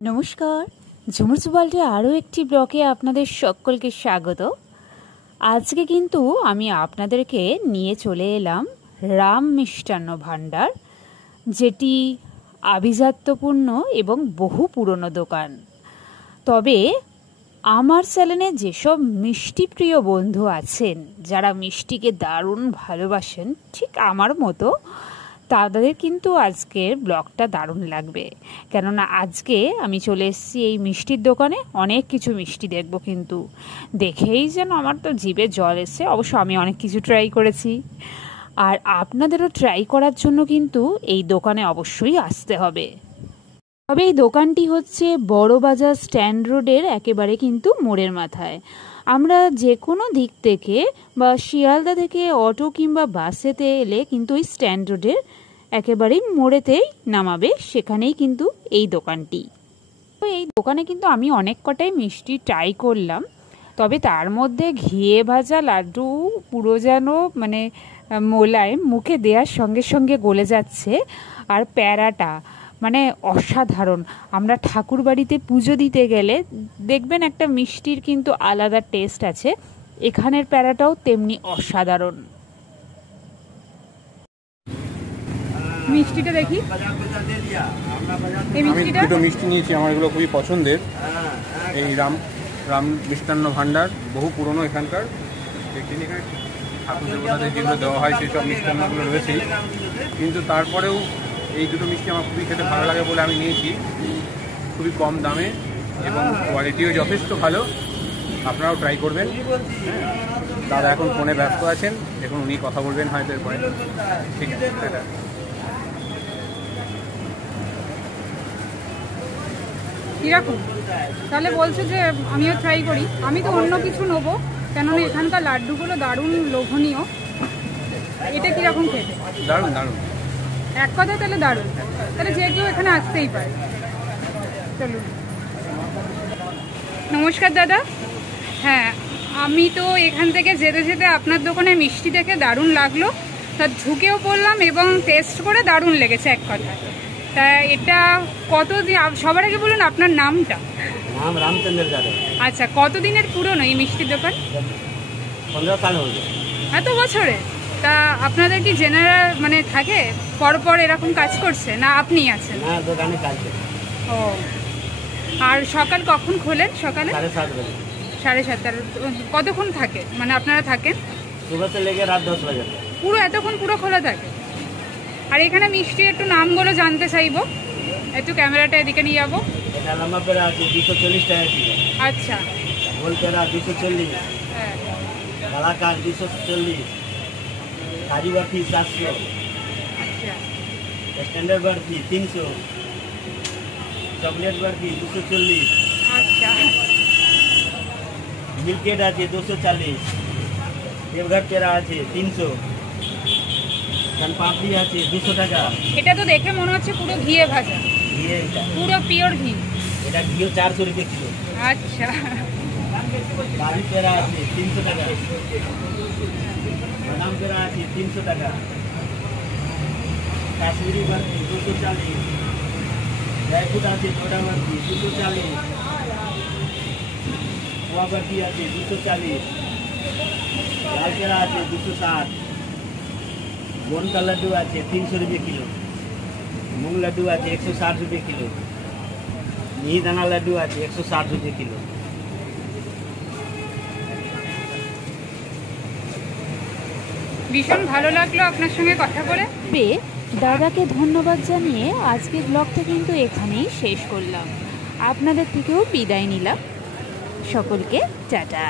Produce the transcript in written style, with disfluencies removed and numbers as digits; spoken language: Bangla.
নমস্কার, ঝুমুর ওয়ার্ল্ডে আরও একটি ব্লগে আপনাদের সকলকে স্বাগত। আজকে কিন্তু আমি আপনাদেরকে নিয়ে চলে এলাম রাম মিষ্টান্ন ভাণ্ডার, যেটি আভিজাত্যপূর্ণ এবং বহু পুরনো দোকান। তবে আমার চ্যানেলে যেসব মিষ্টি প্রিয় বন্ধু আছেন, যারা মিষ্টিকে দারুণ ভালোবাসেন ঠিক আমার মতো, তাদের কিন্তু আজকের ব্লগটা দারুণ লাগবে। কেননা আজকে আমি চলে এসেছি এই মিষ্টির দোকানে। অনেক কিছু মিষ্টি দেখব, কিন্তু দেখেই যেন আমার তো জিভে জল এসে। অবশ্য আমি অনেক কিছু ট্রাই করেছি, আর আপনাদেরও ট্রাই করার জন্য কিন্তু এই দোকানে অবশ্যই আসতে হবে। তবে এই দোকানটি হচ্ছে বড়বাজার স্ট্যান্ড রোডের একেবারে কিন্তু মোড়ের মাথায়। আমরা যে কোনো দিক থেকে বা শিয়ালদা থেকে অটো কিংবা বাসেতে এলে কিন্তু ওই স্ট্যান্ড রোডের একেবারেই মোড়েতেই নামাবে, সেখানেই কিন্তু এই দোকানটি। তো এই দোকানে কিন্তু আমি অনেক কটাই মিষ্টি ট্রাই করলাম, তবে তার মধ্যে ঘিয়ে ভাজা লাড্ডু পুরো যেন মানে মোলায়েম, মুখে দেওয়ার সঙ্গে সঙ্গে গলে যাচ্ছে। আর প্যারাটা মানে অসাধারণ। আমরা ঠাকুর বাড়িতে পুজো দিতে গেলে দেখবেন একটা মিষ্টির কিন্তু আলাদা টেস্ট আছে, এখানের প্যারাটাও তেমনি অসাধারণ। মিষ্টিটা দেখি, আমি দুটো মিষ্টি নিয়েছি, আমার এগুলো খুবই পছন্দের। এই রাম মিষ্টান্ন ভাণ্ডার বহু পুরনো এখানকার। এখানে ঠাকুর দেবতাদের যেগুলো দেওয়া হয় সেই সব মিষ্টান্নগুলো রয়েছেই, কিন্তু তারপরেও এই দুটো মিষ্টি আমার খুবই খেতে ভালো লাগে বলে আমি নিয়েছি। খুবই কম দামে এবং কোয়ালিটিও যথেষ্ট ভালো। আপনারাও ট্রাই করবেন। দাদা এখন ফোনে ব্যস্ত আছেন, এখন উনি কথা বলবেন হয়তো এরপরে। ঠিক আছে, কিরকম তাহলে বলছে যে আমিও ট্রাই করি। আমি তো অন্য কিছু নেবো, কেননা এখানকার লাড্ডুগুলো দারুণ লোভনীয়। এটা কিরকম খেতে? দারুণ দারুণ, এক কথায় তাহলে দারুণ। তাহলে যে কেউ এখানে আসতেই পারে। চলুন। নমস্কার দাদা। হ্যাঁ, আমি তো এখান থেকে যেতে যেতে আপনার দোকানে মিষ্টি দেখে দারুণ লাগলো, তা ঢুকেও পড়লাম এবং টেস্ট করে দারুণ লেগেছে এক কথায়। তা এটা কতদিন, সবার আগে বলুন আপনার নামটা। নাম রামচন্দ্র যাদব। আচ্ছা, কতদিনের পুরনো এই মিষ্টির দোকান? 15 সাল হলো। এত বছরে? তা আপনাদের কি জেনারেল মানে থাকে পরপর এরকম কাজ করছে, না আপনি আছেন? না, দোকানে কাজ করে। ও, আর সকাল কখন খোলেন? সকালে 7:30 বাজে। 7:30। কতক্ষণ থাকে মানে আপনারা থাকেন? सुबह से लेकर रात 10 बजे। পুরো এতক্ষণ পুরো খোলা থাকে? আর এখানে মিষ্টি একটু নামগুলো জানতে চাইবো, একটু ক্যামেরাটা এদিকে নিয়ে যাবো। এটা লম্বা পেরা আছে 240 টাকা কিলো। আচ্ছা। গোল পেরা 240, হ্যাঁ। কালাকার 240, কাজু বরফি 700, আচ্ছা। স্ট্যান্ডার্ড বরফি 300, চকলেট বরফি 240, আচ্ছা। মিল্কেট আছে 240, দেবঘাট পেরা আছে 300, পাপড়ি আছে 200 টাকা। এটা তো দেখে মনে হচ্ছে পুরো ঘিয়ে ভাজা। ঘিয়ে, এটা পুরো পিওর ঘি। এটা ঘিও 400 রুপিয়ে কিলো। আচ্ছা। বাড়ি পেরা আছে 300 টাকা, বাদাম পেরা আছে 300 টাকা, কাশ্মীরি বরফি 240, ড্রাইফ্রুট আছে ছোটা বরফি 240, পোয়া বরফি আছে 240, লাল পেরা আছে 260, गोन का लड्डू আছে 300 रुपये किलो, मूंग लड्डू আছে 160 रुपये किलो, मिहिदाना लड्डू আছে 160 रुपये किलो। ভীষণ ভালো লাগলো আপনার সঙ্গে কথা বলে। দাদাকে ধন্যবাদ জানিয়ে আজকের ব্লগটা কিন্তু এখানেই শেষ করলাম। আপনাদের থেকেও বিদায় নিলাম। সকলকে টাটা।